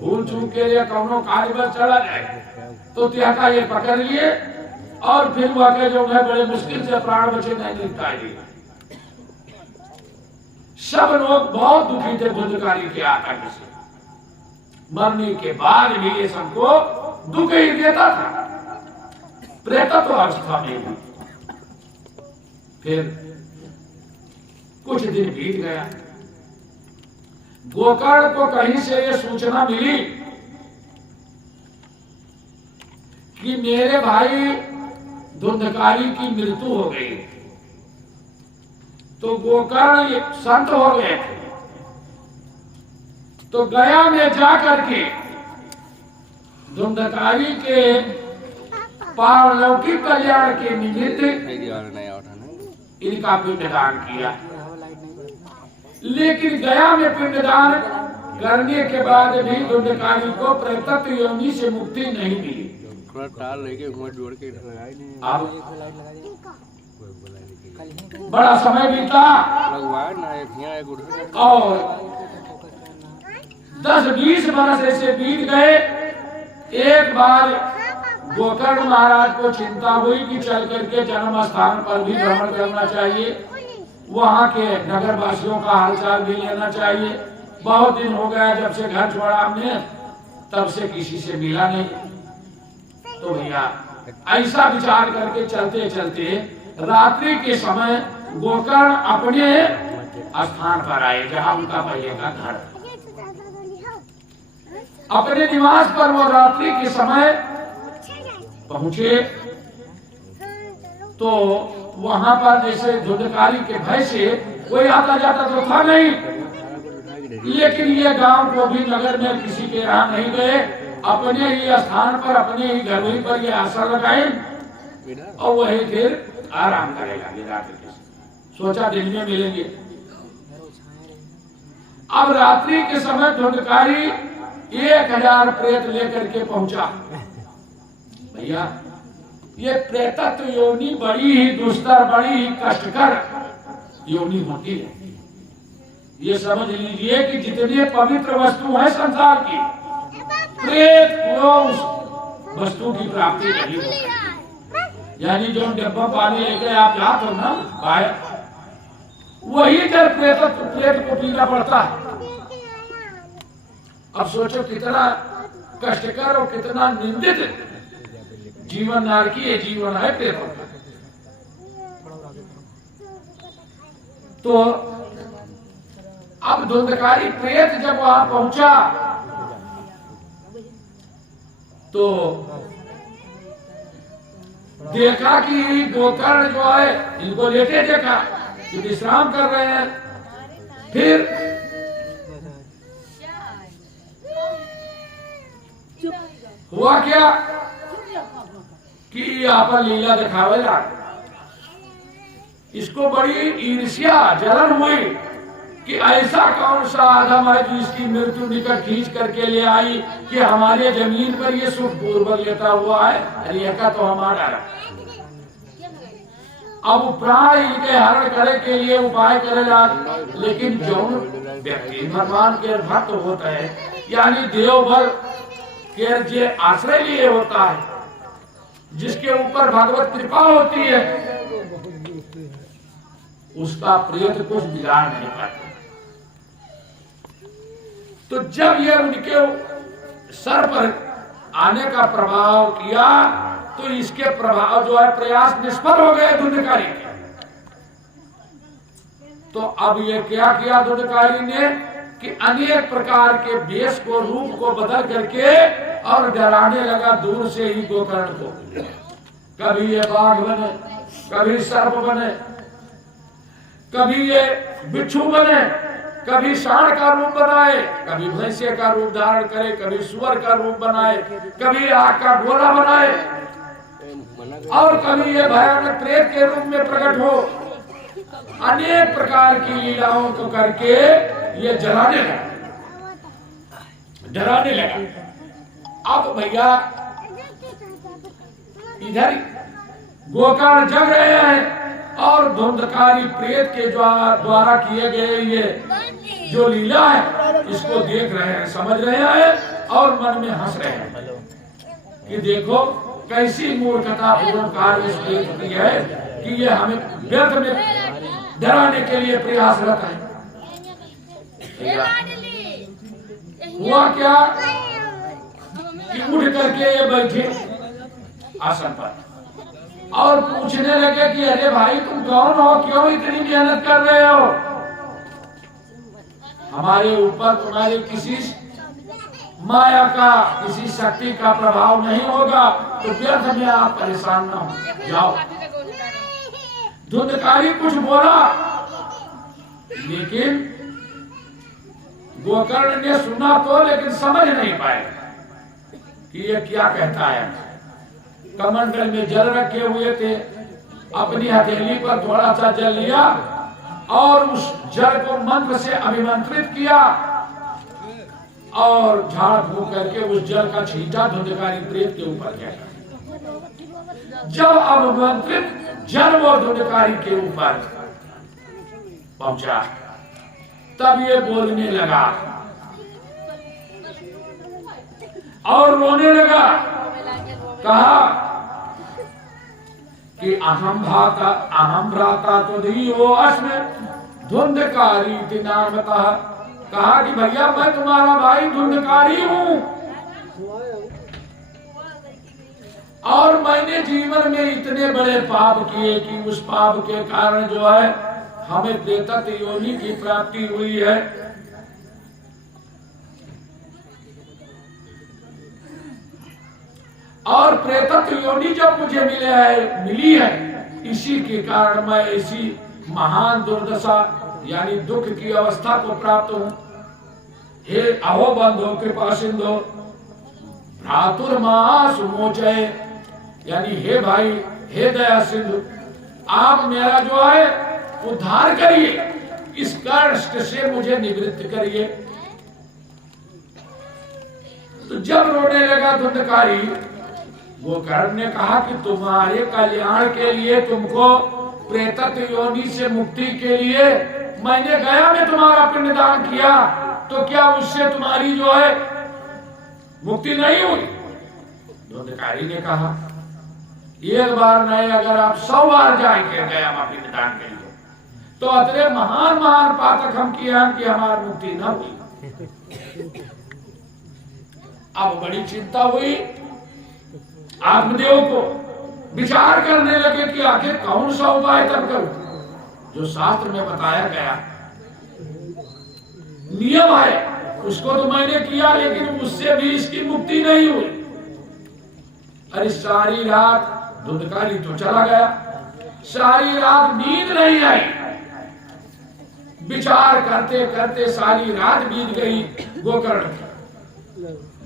भूल चूक के लिए कौनो कार्य पर चला जाए तो त्या का ये पकड़ लिए और फिर वह के जो है बड़े मुश्किल से प्राण बचे नहीं निपटा लिए। सब लोग बहुत दुखी थे धुंधकारी के आतंक से। मरने के बाद भी ये सबको दुख ही देता था, प्रेतत्व अवस्था में भी। फिर कुछ दिन बीत गया, गोकर्ण को कहीं से ये सूचना मिली कि मेरे भाई धुंधकारी की मृत्यु हो गई। तो गोकर्ण संत हो गए थे, तो गया में जाकर के धुंधकारी के पारलौकिक कल्याण के निमित्त इनका पिंडदान किया। लेकिन गया में पिंडदान करने के बाद भी धुंधकारी को प्रेतत्व योनि से मुक्ति नहीं मिली। अब बड़ा समय बीता और 10-20 वर्ष ऐसे बीत गए। एक बार गोकर्ण महाराज को चिंता हुई कि चल करके जन्म स्थान पर भी भ्रमण करना चाहिए, वहाँ के नगर वासियों का हालचाल भी लेना चाहिए। बहुत दिन हो गया जब से घर छोड़ा हमने, तब से किसी से मिला नहीं। तो भैया ऐसा विचार करके चलते चलते रात्रि के समय गोकर्ण अपने स्थान पर आए जहाँ उनका पहले का घर। अपने निवास पर वो रात्रि के समय पहुंचे तो वहां पर जैसे धुंधकारी के भय से कोई आता जाता तो था नहीं, लेकिन ये गांव को भी नगर में किसी के यहाँ नहीं गए। अपने ही स्थान पर अपने ही घर पर ये आशा लगाई और वही फिर आराम करेगा रात्रि के। सोचा दिन में मिलेंगे। अब रात्रि के समय धुंधकारी 1000 प्रेत लेकर के पहुंचा। भैया ये प्रेतत्व योनि बड़ी ही दुस्तर, बड़ी ही कष्टकर योनि होती है। ये समझ लीजिए कि जितने पवित्र वस्तु है संसार की, प्रेत को उस वस्तु की प्राप्ति नहीं होती। यानी जो डब्बा पानी लेके आप जाते हो ना बाहर, वही जल प्रेत को पीना पड़ता है। अब सोचो कितना कष्टकर और कितना निंदित जीवन नारकीय जीवन है प्रेतों का। तो अब धुंधकारी प्रेत जब वहां पहुंचा तो देखा कि गोकर्ण जो है इनको लेटे देखा कि विश्राम कर रहे हैं। फिर हुआ क्या कि यहाँ पर लीला दिखावे जा, इसको बड़ी ईर्ष्या जलन हुई कि ऐसा कौन सा आदम है जिसकी मृत्यु निकट खींच करके ले आई कि हमारे जमीन पर ये सुख पूर्वक लेता हुआ है। अरे का तो हमारा है। अब प्राण इनके हरण करे के लिए उपाय करेगा, लेकिन जो व्यक्ति भगवान के भक्त होता है, यानी देवभर के जे आश्रय लिए होता है, जिसके ऊपर भगवत कृपा होती है, उसका प्रेत कुछ बिगाड़ नहीं पाते। तो जब ये उनके सर पर आने का प्रभाव किया तो इसके प्रभाव जो है प्रयास निष्फल हो गए धुंधकारी के। तो अब ये क्या किया धुंधकारी ने कि अनेक प्रकार के वेश को, रूप को बदल करके और डराने लगा दूर से ही गोकर्ण को। कभी ये बाघ बने, कभी सर्प बने, कभी ये बिच्छू बने, कभी सांड का रूप बनाए, कभी भैंसे का रूप धारण करे, कभी सुअर का रूप बनाए, कभी आग का गोला बनाए, और कभी ये भयानक प्रेत के रूप में प्रकट हो। अनेक प्रकार की लीलाओं को करके ये जलाने लगा, डराने लगा। अब भैया इधर गोकर्ण जग रहे हैं और धुंधकारी प्रेत के द्वारा किए गए ये जो लीला है इसको देख रहे हैं, समझ रहे हैं और मन में हंस रहे हैं कि देखो कैसी मूर्खता पूर्ण कार्य की है कि ये हमें व्यर्थ में डराने के लिए प्रयासरत है। हुआ क्या कि उठ करके ये बैठे आसन पर और पूछने लगे कि अरे भाई तुम कौन हो, क्यों इतनी मेहनत कर रहे हो, हमारे ऊपर तुम्हारे किसी माया का किसी शक्ति का प्रभाव नहीं होगा, तो व्यर्थ में आप परेशान ना हो जाओ। धुंधकारी कुछ बोला लेकिन गोकर्ण ने सुना तो लेकिन समझ नहीं पाए कि ये क्या कहता है। कमंडल में जल रखे हुए थे, अपनी हथेली पर थोड़ा सा जल लिया और उस जल को मंत्र से अभिमंत्रित किया और झाड़ फूंक करके उस जल का छींटा धुंधकारी प्रेत के ऊपर गया। जब अभिमंत्रित जल वो धुंधकारी के ऊपर पहुंचा तब ये बोलने लगा और रोने लगा। कहा कि अहम भ्राता तो दीयो अस्मि धुंधकारी नामतः। कहा कि भैया मैं तुम्हारा भाई धुंधकारी हूं और मैंने जीवन में इतने बड़े पाप किए कि उस पाप के कारण जो है हमें प्रेतत्व योनि की प्राप्ति हुई है। और प्रेतत्व योनि जब मुझे मिली है इसी के कारण मैं ऐसी महान दुर्दशा यानी दुख की अवस्था को प्राप्त हूं। हे अहो बंधो कृपा सिंधो भ्रातुर्मास मोचय, यानी हे भाई हे दया सिंधु आप मेरा जो है उद्धार करिए, इस कष्ट से मुझे निवृत्त करिए। तो जब रोने लगा धुंधकारी, गोकर्ण ने कहा कि तुम्हारे कल्याण के लिए, तुमको प्रेतत्व योनि से मुक्ति के लिए मैंने गया में तुम्हारा पिंडदान किया, तो क्या उससे तुम्हारी जो है मुक्ति नहीं हुई? धुंधकारी ने कहा एक बार नहीं, अगर आप 100 बार जाएंगे गया में पिंडदान के लिए तो अतरे महान महान पातक हम किए हैं कि हमारी मुक्ति न हुई। अब बड़ी चिंता हुई, आत्मदेव को विचार करने लगे कि आखिर कौन सा उपाय तब करूं। जो शास्त्र में बताया गया नियम है उसको तो मैंने किया, लेकिन उससे भी इसकी मुक्ति नहीं हुई। अरे सारी रात धुंधकारी तो चला गया, सारी रात नींद नहीं आई, विचार करते करते सारी रात बीत गई। गोकर्ण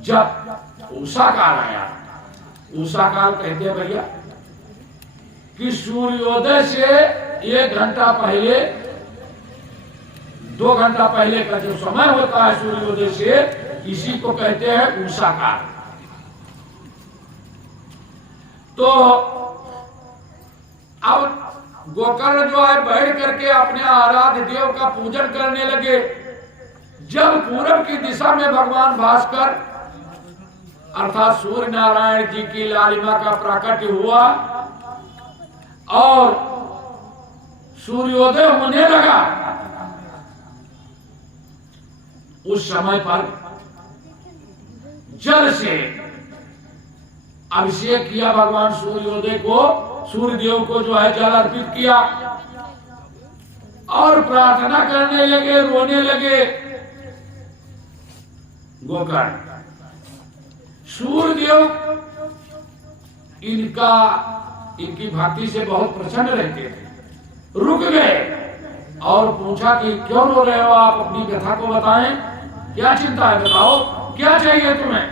जब उषा काल आया, उषा काल कहते हैं भैया कि सूर्योदय से 1 घंटा पहले, 2 घंटा पहले का जो समय होता है सूर्योदय से, इसी को कहते हैं उषा काल। तो अब गोकर्ण जो है बैठ करके अपने आराध्य देव का पूजन करने लगे। जब पूरब की दिशा में भगवान भास्कर अर्थात सूर्य नारायण जी की लालिमा का प्राकट्य हुआ और सूर्योदय होने लगा, उस समय पर जल से अभिषेक किया। भगवान सूर्योदय को, सूर्य देव को जो है जल अर्पित किया और प्रार्थना करने लगे, रोने लगे। गोकर्ण सूर्यदेव इनकी भक्ति से बहुत प्रसन्न रहते थे, रुक गए और पूछा कि क्यों रो रहे हो आप, अपनी व्यथा को बताएं, क्या चिंता है, बताओ क्या चाहिए तुम्हें।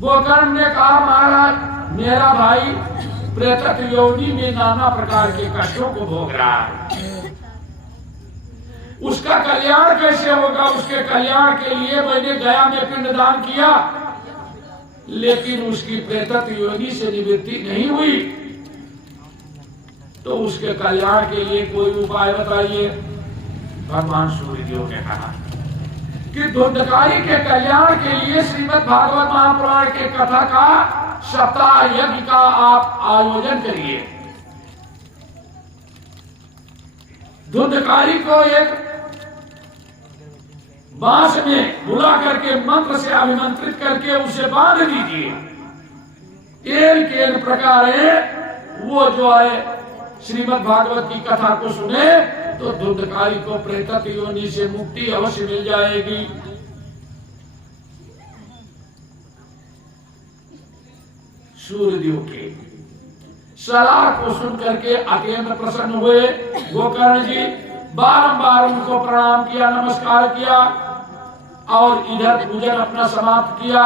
गोकर्ण ने कहा महाराज मेरा भाई प्रेतत्व योनि में नाना प्रकार के कष्टों को भोग रहा है, उसका कल्याण कैसे होगा। उसके कल्याण के लिए मैंने गया में पिंडदान किया, लेकिन उसकी प्रेतत्व योनि से निवृत्ति नहीं हुई, तो उसके कल्याण के लिए कोई उपाय बताइए। भगवान सूर्यदेव ने कहा कि धुंधकारी के कल्याण के लिए श्रीमद् भागवत महापुराण के कथा का सप्ताह यज्ञ का आप आयोजन करिए। धुंधकारी को एक बांस में बुला करके मंत्र से अभिमंत्रित करके उसे बांध दीजिए। एक प्रकार वो जो है श्रीमद् भागवत की कथा को सुने तो धुंधकारी को प्रेतत्व योनि से मुक्ति अवश्य मिल जाएगी। सूर्यदेव के सलाह को सुन करके अत्यंत प्रसन्न हुए गोकर्ण जी। बारंबार उनको प्रणाम किया, नमस्कार किया और इधर पूजन अपना समाप्त किया।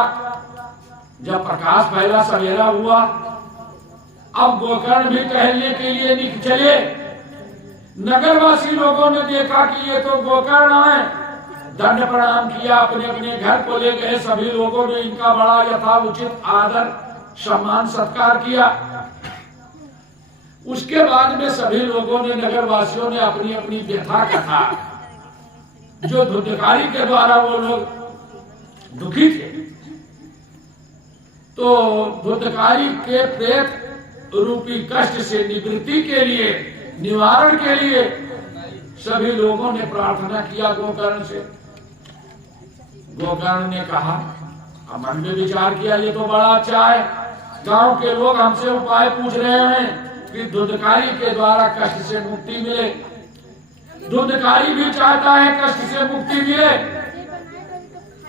जब प्रकाश फैला, सवेरा हुआ, अब गोकर्ण भी टहलने के लिए निकल चले। नगरवासी लोगों ने देखा कि ये तो गोकर्ण है, दंड प्रणाम किया, अपने अपने घर को ले गए। सभी लोगों ने इनका बड़ा यथाउचित आदर सम्मान सत्कार किया। उसके बाद में सभी लोगों ने, नगरवासियों ने अपनी अपनी व्यथा कथा, जो धुंधकारी के द्वारा वो लोग दुखी थे, तो धुंधकारी के प्रेत रूपी कष्ट से निवृत्ति के लिए, निवारण के लिए सभी लोगों ने प्रार्थना किया गोकर्ण से। गोकर्ण ने कहा, मन में विचार किया, ये तो बड़ा अच्छा है, गांव के लोग हमसे उपाय पूछ रहे हैं कि धुंधकारी के द्वारा कष्ट से मुक्ति मिले। धुंधकारी भी चाहता है कष्ट से मुक्ति मिले।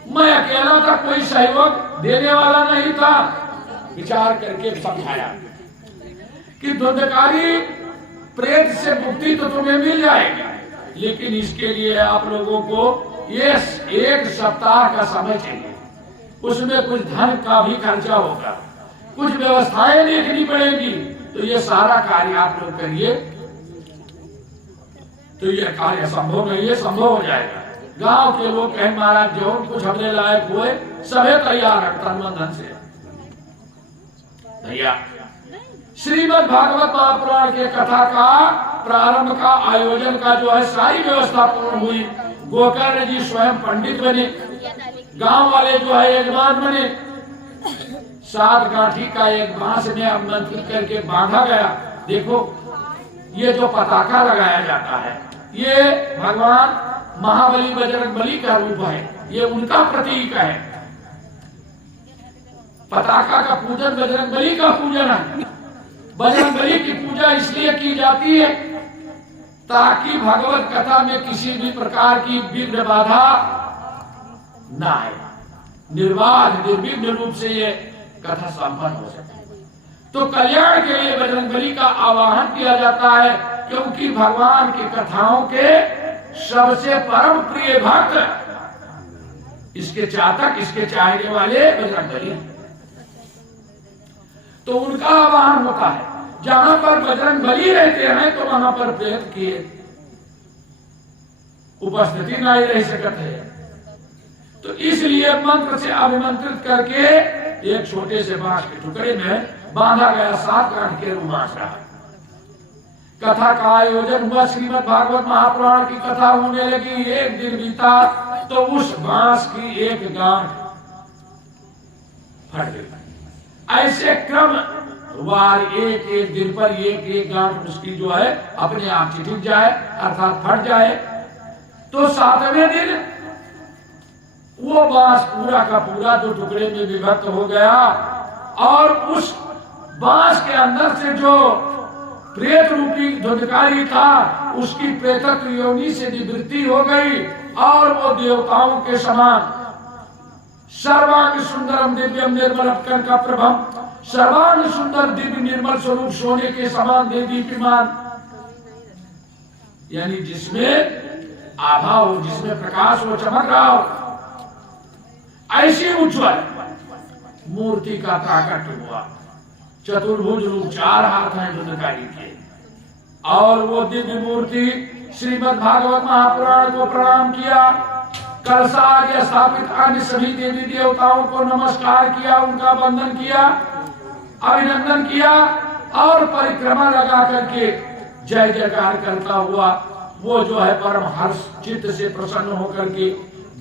मैं अकेला था, कोई सहयोग देने वाला नहीं था। विचार करके समझाया कि धुंधकारी प्रेत से मुक्ति तो तुम्हें मिल जाएगी, लेकिन इसके लिए आप लोगों को ये 1 सप्ताह का समय चाहिए। उसमें कुछ धन का भी खर्चा होगा, कुछ व्यवस्थाएं देखनी पड़ेगी। तो ये सारा कार्य आप लोग करिए, तो ये कार्य संभव नहीं है, संभव हो जाएगा। गांव के लोग कहें, महाराज जो कुछ हमने लायक हुए सभी तैयार है, तन मन धन से भैया। श्रीमद् भागवत महापुराण के कथा का प्रारंभ का आयोजन का जो है सारी व्यवस्था पूर्ण हुई। गोकर्ण जी स्वयं पंडित बने, गांव वाले जो है यजमान बने। 7 गांठी का एक बांस में आमंत्रित करके बांधा गया। देखो, ये जो पताका लगाया जाता है, ये भगवान महाबली बजरंगबली का रूप है, ये उनका प्रतीक है। पताका का पूजन बजरंगबली का पूजन है। बजरंगबली की पूजा इसलिए की जाती है ताकि भगवत कथा में किसी भी प्रकार की विघ्न बाधा न आए, निर्बाध निर्विघ्न रूप से ये कथा संपन्न हो सके। तो कल्याण के लिए बजरंगबली का आवाहन किया जाता है, क्योंकि भगवान की कथाओं के सबसे परम प्रिय भक्त, इसके चातक, इसके चाहने वाले बजरंगबली हैं। तो उनका आवाहन होता है। जहां पर बजरंगबली रहते हैं तो वहां पर प्रेत की उपस्थिति नहीं रह सकते है। तो इसलिए मंत्र से अभिमंत्रित करके एक छोटे से बांस के टुकड़े में बांधा गया 7 गांठ के रुमांस रहा। कथा का आयोजन हुआ। श्रीमद् भागवत महापुराण की कथा होने लगी। 1 दिन बीता तो उस बांस की एक गांठ फट गई। ऐसे क्रम वार एक दिन पर एक गांठ उसकी जो है अपने आप चिटक जाए, अर्थात फट जाए। तो 7वें दिन वो बांस पूरा का पूरा 2 टुकड़े में विभक्त हो गया और उस बांस के अंदर से जो प्रेत रूपी धुंधकारी था उसकी प्रेतत्व योनि से निवृत्ति हो गई और वो देवताओं के समान सर्वांग सुंदरम दिव्यम निर्मल का प्रभम, सर्वांग सुंदर दिव्य निर्मल स्वरूप सोने के समान दीप्यमान, यानी जिसमें आभा हो, जिसमें प्रकाश हो, चमक रहा हो, ऐसी उज्ज्वल मूर्ति का प्राकट्य हुआ। चतुर्भुज रूप, 4 हाथ हैं धुंधकारी के, और वो दिव्य मूर्ति श्रीमद् भागवत महापुराण को प्रणाम किया। कलशा आगे स्थापित अन्य सभी देवी देवताओं को नमस्कार किया, उनका वंदन किया, अभिनंदन किया और परिक्रमा लगा करके जय जयकार करता हुआ वो जो है परम हर्ष चित्त से प्रसन्न होकर के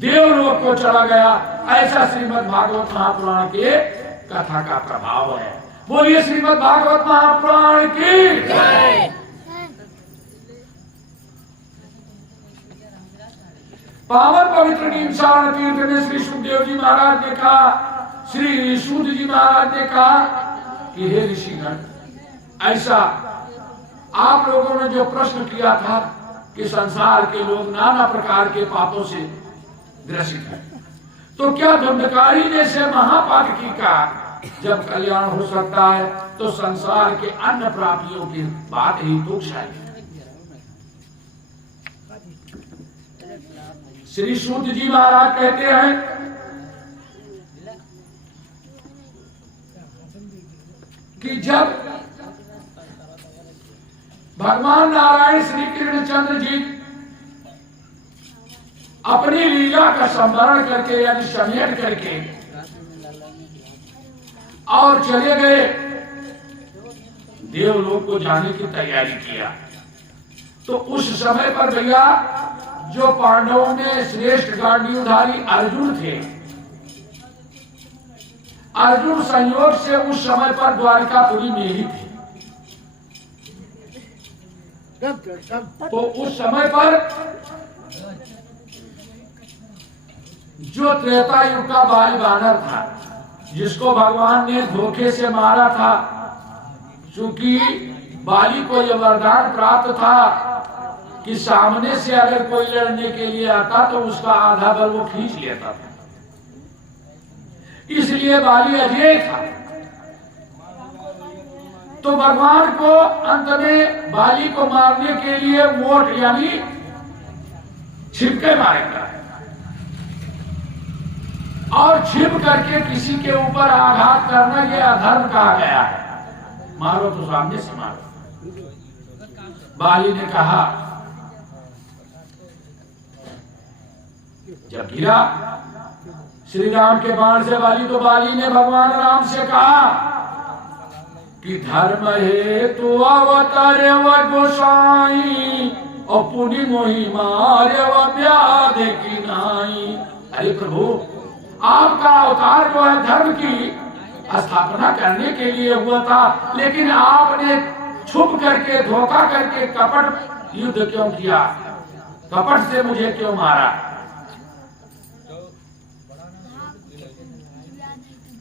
देवलोक को चला गया। ऐसा श्रीमद् भागवत महापुराण के कथा का प्रभाव है। बोलिए श्रीमद् भागवत महापुराण की जय। पावन पवित्र नीमसारण तीर्थ में श्री सुखदेव जी महाराज ने कहा, श्री सूत जी महाराज ने कहा कि हे ऋषिगण, ऐसा आप लोगों ने जो प्रश्न किया था कि संसार के लोग नाना प्रकार के पापों से ग्रसित हैं, तो क्या धुंधकारी ने से महापातकी का जब कल्याण हो सकता है तो संसार के अन्य प्राप्तियों की बात ही तुच्छ है। श्री सूत जी महाराज कहते हैं कि जब भगवान नारायण श्री कृष्णचंद्र जी अपनी लीला का संवरण करके यानी समेट करके और चले गए देवलोक को जाने की तैयारी किया, तो उस समय पर भैया जो पांडवों में श्रेष्ठ गांडीवधारी अर्जुन थे, अर्जुन संयोग से उस समय पर द्वारिकापुरी में ही थे। तो उस समय पर जो त्रेता युग का बाली बानर था, जिसको भगवान ने धोखे से मारा था, चूंकि बाली को यह वरदान प्राप्त था कि सामने से अगर कोई लड़ने के लिए आता तो उसका आधा बल वो खींच लेता था, इसलिए बाली अजय था। तो भगवान को अंत में बाली को मारने के लिए वोट यानी छिपके मारेगा, और छिप करके किसी के ऊपर आघात करना यह अधर्म कहा गया है। मारो तो सामने से मारो। बाली ने कहा, जब गिरा श्री राम के बाण से बाली, तो बाली ने भगवान राम से कहा कि धर्म हेतु अवतारे व गोसाई और पुनि मोहि मारे व व्याध की नाई। अरे प्रभु, आपका अवतार जो है धर्म की स्थापना करने के लिए हुआ था, लेकिन आपने छुप करके धोखा करके कपट युद्ध क्यों किया? कपट से मुझे क्यों मारा?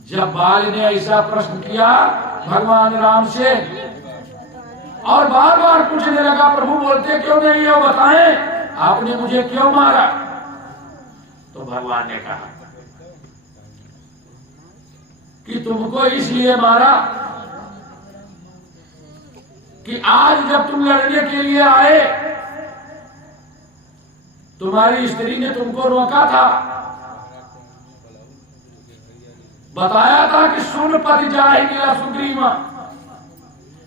जब बाल ने ऐसा प्रश्न किया भगवान राम से और बार बार पूछने लगा, प्रभु बोलते क्यों नहीं हो, बताएं आपने मुझे क्यों मारा? तो भगवान ने कहा कि तुमको इसलिए मारा कि आज जब तुम लड़ने के लिए आए, तुम्हारी स्त्री ने तुमको रोका था, बताया था कि सुन पति जाए गिरा सुग्रीवा।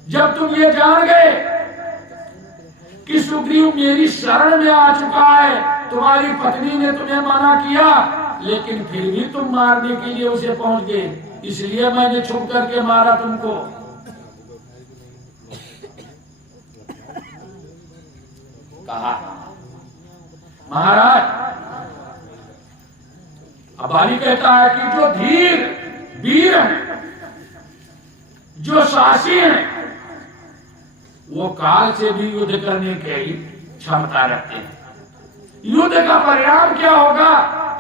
जब तुम ये जान गए कि सुग्रीव मेरी शरण में आ चुका है, तुम्हारी पत्नी ने तुम्हें मना किया, लेकिन फिर भी तुम मारने के लिए उसे पहुंच गए, इसलिए मैंने छुप करके मारा तुमको। कहा महाराज, अब बाली कहता है कि जो धीर वीर हैं, जो साहसी हैं, वो काल से भी युद्ध करने की क्षमता रखते हैं। युद्ध का परिणाम क्या होगा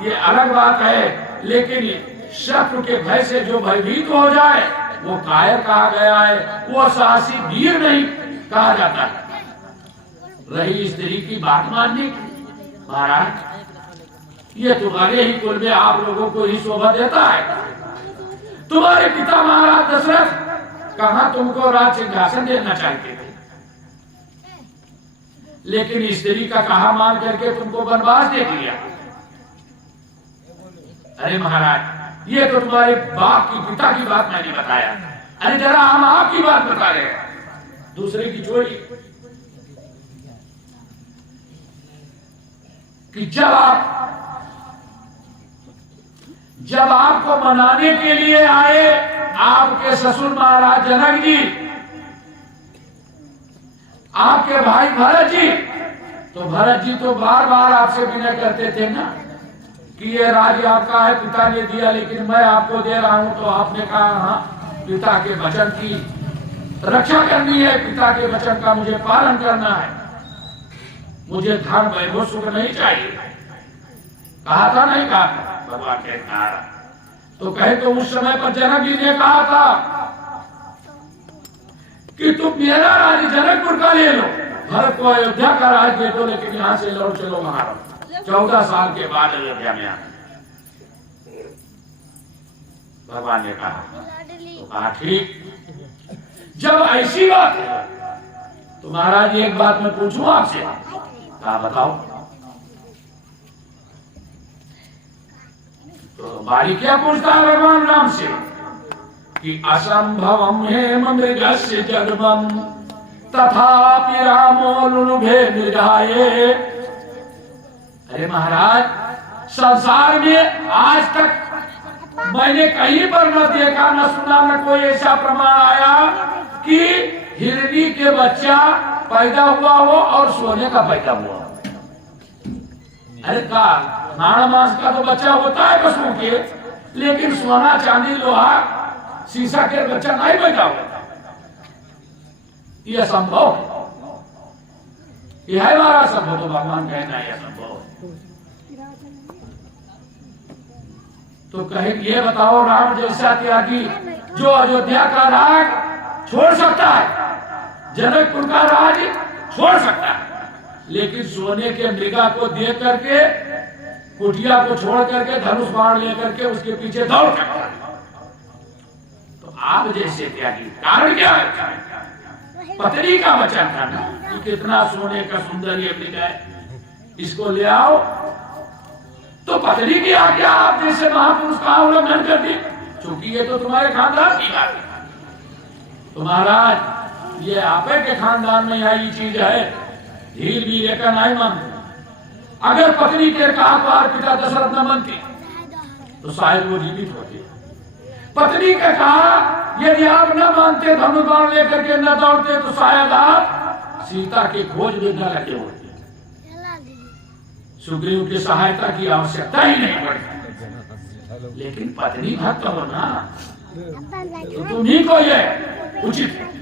ये अलग बात है, लेकिन शत्रु के भय से जो भयभीत हो जाए वो कायर कहा गया है, वो साहसी वीर नहीं कहा जाता है। रही स्त्री की बात मानने की, महाराज ये तुम्हारे ही कुल में आप लोगों को ही शोभा देता है। तुम्हारे पिता महाराज दशरथ कहां तुमको राज सिंहासन देना चाहते थे, लेकिन स्त्री का कहा मान करके तुमको वनवास दे दिया। अरे महाराज, ये तो तुम्हारे बाप की पिता की बात मैंने बताया। अरे जरा हम आपकी बात बता रहे हैं, दूसरे की छोड़ी। कि जब आपको मनाने के लिए आए आपके ससुर महाराज जनक जी, आपके भाई भरत जी, तो भरत जी तो बार बार आपसे विनय करते थे ना कि ये राज्य आपका है, पिता ने दिया, लेकिन मैं आपको दे रहा हूं। तो आपने कहा हाँ, पिता के वचन की रक्षा करनी है, पिता के वचन का मुझे पालन करना है, मुझे धन वैभव सुख नहीं चाहिए। कहा था नहीं कहा था? भगवान के कहा। तो कहे तो उस समय पर जनक जी ने कहा था कि तुम मेरा राज्य जनकपुर का ले लो, भरत को अयोध्या का राज दे दो, लेकिन यहां से लौट चलो महाराज। 14 साल के बाद अयोध्या में आए भगवान ने कहा। तो कहा ठीक, जब ऐसी बात है तो महाराज एक बात मैं पूछूं आपसे। कहा बताओ। तो बारी क्या पूछता है भगवान राम से कि असंभवम हेम मृगस्य जगमम तथापि रामो लुलुभे मृगाये। अरे महाराज, संसार में आज तक मैंने कहीं पर न देखा, न सुना, न कोई ऐसा प्रमाण आया कि हिरनी के बच्चा पैदा हुआ हो और सोने का पैदा हुआ। अरे का नाड़ा मांस का तो बच्चा होता है पशुओं के, लेकिन सोना चांदी लोहा शीशा के बच्चा नहीं पैदा होता। यह संभव है, यह है हमारा संभव। तो भगवान कहना है यह संभव है। तो कहे ये बताओ, राम जैसा त्यागी जो अयोध्या का राज छोड़ सकता है, जनकपुर का राज छोड़ सकता है, लेकिन सोने के मृगा को दे करके, कुटिया को छोड़ करके, धनुष बाण लेकर के उसके पीछे दौड़ सकता है। तो आप जैसे त्यागी, कारण क्या है? पत्नी का वचन था ना कि कितना सोने का सुंदर ये मृगा है, इसको ले आओ। तो पत्नी की आज्ञा आप जैसे महापुरुष का उल्लंघन कर दी, क्योंकि ये तो तुम्हारे खानदान की बात है। तो महाराज, ये आपे के खानदान में यही चीज है, धीर वीर का नहीं मानते। अगर पत्नी के कहा पार पिता दशरथ न मानती तो शायद वो जीवित होते। पत्नी के कहा यदि आप न मानते, धनुष बाण लेकर के न दौड़ते, तो शायद आप सीता के खोज में न लगे होते, सुग्रीव की सहायता की आवश्यकता ही नहीं पड़ती। लेकिन पत्नी भक्त हो ना, तो तुम्ही को ये उचित है।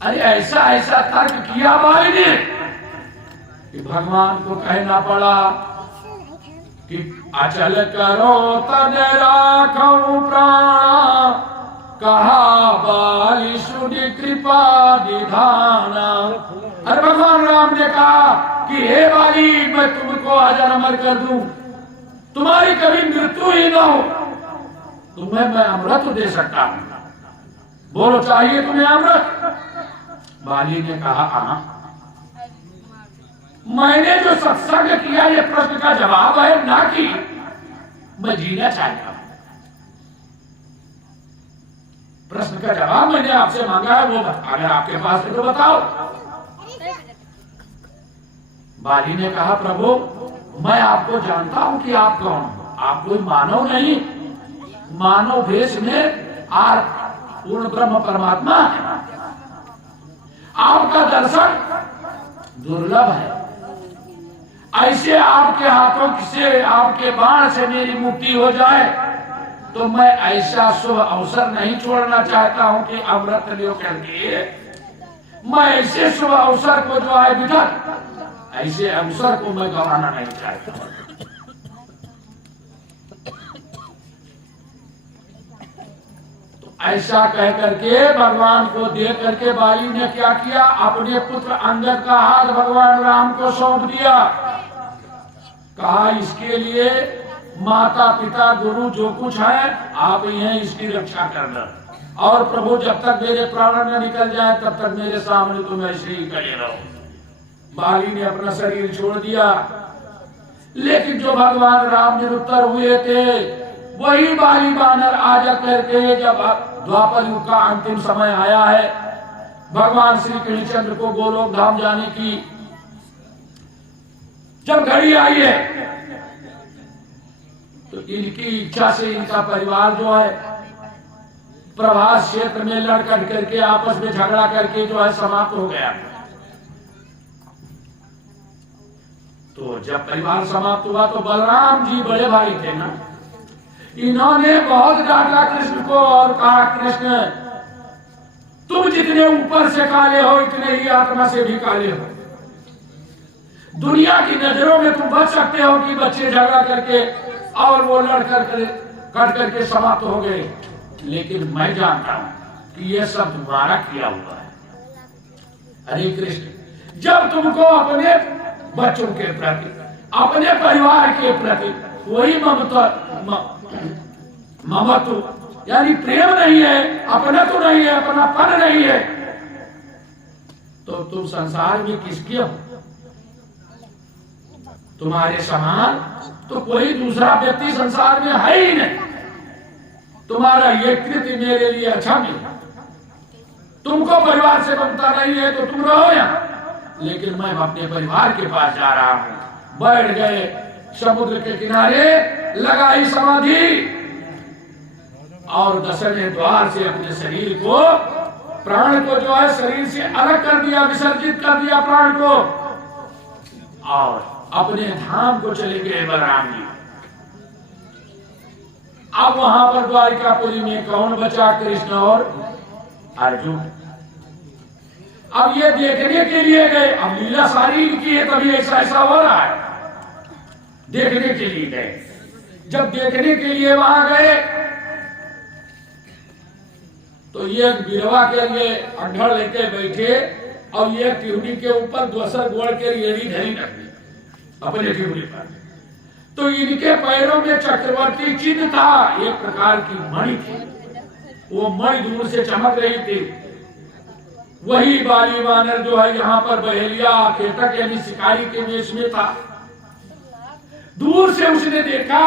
अरे ऐसा ऐसा तर्क किया बाली ने कि भगवान को कहना पड़ा कि अचल करो तद राखो प्राण, कहा बाली सुनि कृपा निधाना। अरे भगवान राम ने कहा कि हे बाली, मैं तुमको अजर अमर कर दूं, तुम्हारी कभी मृत्यु ही ना हो, तुम्हें मैं अमृत दे सकता हूं, बोलो चाहिए तुम्हें अमृत? बाली ने कहा हाँ, मैंने जो सत्संग किया ये प्रश्न का जवाब है ना कि मैं जीना चाहता हूं। प्रश्न का जवाब मैंने आपसे मांगा है, वो अगर आपके पास है तो बताओ। बाली ने कहा प्रभु, मैं आपको जानता हूं कि आप कौन हो, आप कोई मानव नहीं, मानव भेष में आप पूर्ण ब्रह्म परमात्मा है। आपका दर्शन दुर्लभ है, ऐसे आपके हाथों से, आपके बाण से मेरी मुक्ति हो जाए तो मैं ऐसा शुभ अवसर नहीं छोड़ना चाहता हूं कि अमृत लियो करके। मैं ऐसे शुभ अवसर को जो है विधर, ऐसे अवसर को मैं गंवाना नहीं चाहता। तो ऐसा कह करके भगवान को दे करके बाली ने क्या किया, अपने पुत्र अंगद का हाथ भगवान राम को सौंप दिया। कहा इसके लिए माता पिता गुरु जो कुछ है आप ही हैं, इसकी रक्षा करना, और प्रभु जब तक मेरे प्राण न निकल जाए तब तक मेरे सामने तुम ऐसे ही खड़े रहो। बाली ने अपना शरीर छोड़ दिया, लेकिन जो भगवान राम निरुत्तर हुए थे वही बाली बानर आ जा करके, जब द्वापर युग का अंतिम समय आया है, भगवान श्री कृष्णचंद्र को गोलोक धाम जाने की जब घड़ी आई है, तो इनकी इच्छा से इनका परिवार जो है प्रभास क्षेत्र में लड़ करके आपस में झगड़ा करके जो है समाप्त हो गया। तो जब परिवार समाप्त हुआ तो बलराम जी बड़े भाई थे ना, इन्होंने बहुत डांटा कृष्ण को और कहा, कृष्ण तुम जितने ऊपर से काले हो इतने ही आत्मा से भी काले हो। दुनिया की नजरों में तुम बच सकते हो कि बच्चे झगड़ा करके और वो लड़कर कट करके समाप्त हो गए, लेकिन मैं जानता हूं कि ये सब तुम्हारा किया हुआ है। हरे कृष्ण, जब तुमको अपने बच्चों के प्रति, अपने परिवार के प्रति वही ममत्व यानी प्रेम नहीं है, अपना तो नहीं है, अपनापन नहीं है, तो तुम संसार में किसके हो? तुम्हारे समान तो कोई दूसरा व्यक्ति संसार में है ही नहीं। तुम्हारा ये कृत्य मेरे लिए अच्छा नहीं। तुमको परिवार से ममता नहीं है तो तुम रहो यहाँ, लेकिन मैं अपने परिवार के पास जा रहा हूँ। बैठ गए समुद्र के किनारे, लगाई समाधि और दसवें द्वार से अपने शरीर को, प्राण को जो है शरीर से अलग कर दिया, विसर्जित कर दिया प्राण को, और अपने धाम को चले गए बलराम जी। अब वहां पर द्वारिकापुरी में कौन बचा? कृष्ण और अर्जुन। अब ये देखने के लिए गए, अब लीला सारी की है तभी ऐसा हो रहा है, देखने के लिए गए। जब देखने के लिए वहां गए तो ये बिरवा के लिए अंधड़ लेके बैठे और ये टिहनी के ऊपर दोसर गोड़ के रेड़ी धरी रखी अपने टिहनी पर। तो इनके पैरों में चक्रवर्ती चिन्ह था, एक प्रकार की मणि थी। वो मणि दूर से चमक रही थी। वही बाली वानर जो है यहाँ पर बहेलिया केतक यानी शिकारी के वेश में था। दूर से उसने देखा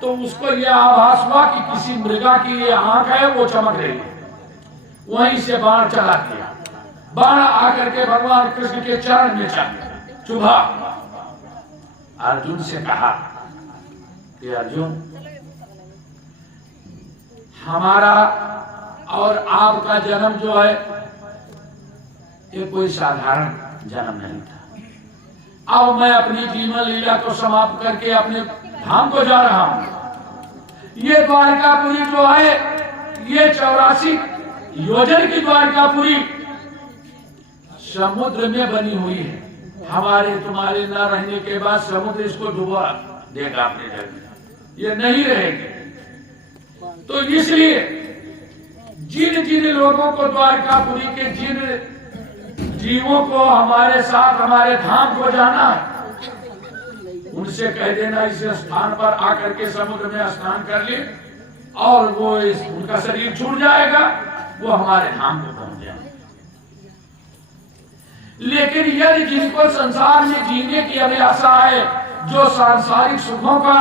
तो उसको यह आभास हुआ कि किसी मृगा की ये आंख है, वो चमक रही है। वहीं से बाण चला दिया। बाण आकर के भगवान कृष्ण के चरण में चुभा। अर्जुन से कहा कि अर्जुन, हमारा और आपका जन्म जो है ये कोई साधारण जन्म नहीं था। अब मैं अपनी जीवन लीला को समाप्त करके अपने धाम को जा रहा हूं। ये द्वारिकापुरी जो है ये 84 योजन की द्वारिकापुरी समुद्र में बनी हुई है। हमारे तुम्हारे न रहने के बाद समुद्र इसको डुबा देगा अपने जगह, ये नहीं रहेंगे। तो इसलिए जिन जिन लोगों को द्वारिकापुरी के जिन जीवों को हमारे साथ हमारे धाम को जाना है, उनसे कह देना इस स्थान पर आकर के समुद्र में स्नान कर ले और वो उनका शरीर छूट जाएगा, वो हमारे धाम को पहुंच जाएंगे। लेकिन यदि जिनको संसार में जीने की अभिलाषा है, जो सांसारिक सुखों का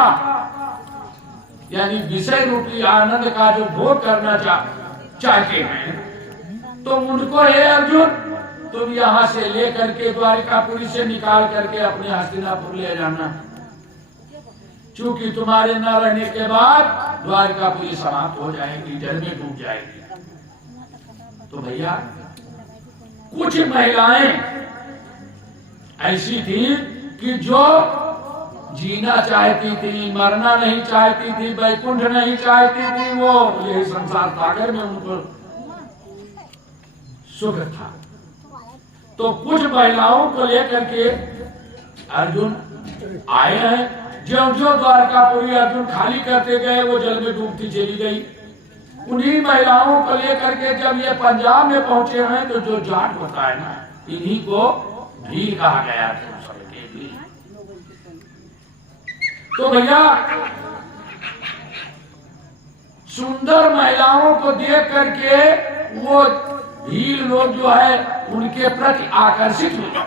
यानी विषय रूपी आनंद का जो भोग करना चाहते हैं, तो उनको हे अर्जुन, तुम यहाँ से लेकर के द्वारिकापुरी से निकाल करके अपने हस्तिनापुर ले जाना, क्योंकि तुम्हारे न रहने के बाद द्वारिकापुरी समाप्त हो जाएगी, जल में डूब जाएगी। तो भैया कुछ महिलाएं ऐसी थी कि जो जीना चाहती थी, मरना नहीं चाहती थी, वैकुंठ नहीं चाहती थी, वो यही संसार सागर में उनको सुख था। तो कुछ महिलाओं को लेकर के अर्जुन आए हैं। जो जो द्वारकापुरी अर्जुन खाली करते गए वो जल में डूबती चली गई। उन्हीं महिलाओं को लेकर के जब ये पंजाब में पहुंचे हैं तो जो जाट होता है ना, इन्हीं को भील कहा गया था। तो भैया सुंदर महिलाओं को देख करके वो भील लोग जो है उनके प्रति आकर्षित हुए।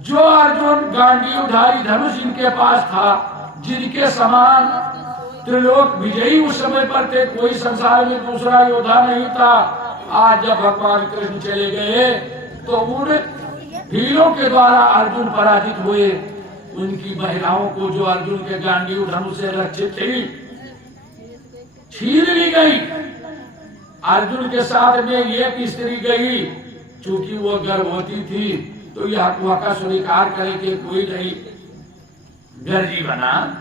जो अर्जुन गांडीवधारी धनुष इनके पास था, जिनके समान त्रिलोक विजयी उस समय पर थे, कोई संसार में दूसरा योद्धा नहीं था। आज जब भगवान कृष्ण चले गए तो उन भीलों के द्वारा अर्जुन पराजित हुए। उनकी महिलाओं को जो अर्जुन के गांडीव धनुष से रक्षित थी छीन ली गई। अर्जुन के साथ में एक स्त्री गई, चूंकि वो गर्भवती थी तो यह का स्वीकार करे कि कोई नहीं व्यर्जी बना।